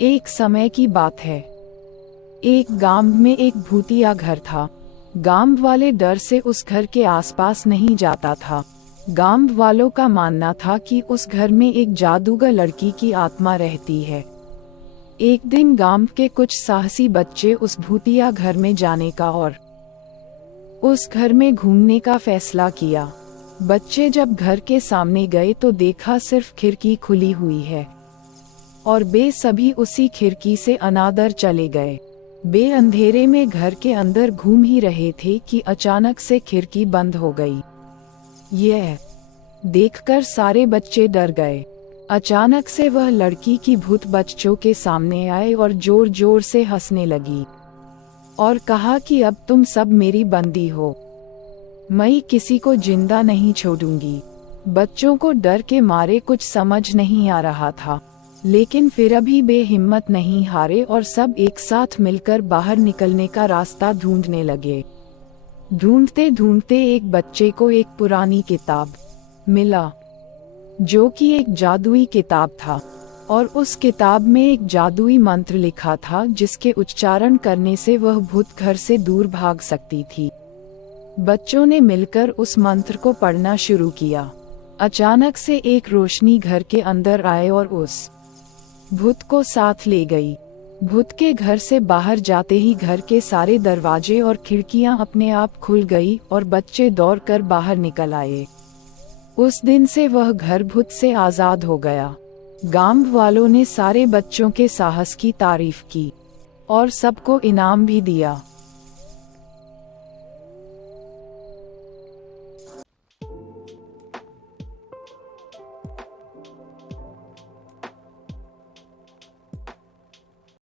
एक समय की बात है। एक गांव में एक भूतिया घर था। गांव वाले डर से उस घर के आसपास नहीं जाता था। गांव वालों का मानना था कि उस घर में एक जादूगर लड़की की आत्मा रहती है। एक दिन गांव के कुछ साहसी बच्चे उस भूतिया घर में जाने का और उस घर में घूमने का फैसला किया। बच्चे जब घर के सामने गए तो देखा सिर्फ खिड़की खुली हुई है और वे सभी उसी खिड़की से अनादर चले गए। वे अंधेरे में घर के अंदर घूम ही रहे थे कि अचानक से खिड़की बंद हो गई। यह देखकर सारे बच्चे डर गए। अचानक से वह लड़की की भूत बच्चों के सामने आए और जोर जोर से हंसने लगी और कहा कि अब तुम सब मेरी बंदी हो, मैं किसी को जिंदा नहीं छोड़ूंगी। बच्चों को डर के मारे कुछ समझ नहीं आ रहा था, लेकिन फिर भी वे हिम्मत नहीं हारे और सब एक साथ मिलकर बाहर निकलने का रास्ता ढूंढने लगे। ढूंढते ढूंढते एक बच्चे को एक पुरानी किताब मिला, जो कि एक जादुई किताब था, और उस किताब में एक जादुई मंत्र लिखा था जिसके उच्चारण करने से वह भूत घर से दूर भाग सकती थी। बच्चों ने मिलकर उस मंत्र को पढ़ना शुरू किया। अचानक से एक रोशनी घर के अंदर आए और उस भूत को साथ ले गई। भूत के घर से बाहर जाते ही घर के सारे दरवाजे और खिड़कियां अपने आप खुल गई और बच्चे दौड़कर बाहर निकल आए। उस दिन से वह घर भूत से आजाद हो गया। गांव वालों ने सारे बच्चों के साहस की तारीफ की और सबको इनाम भी दिया।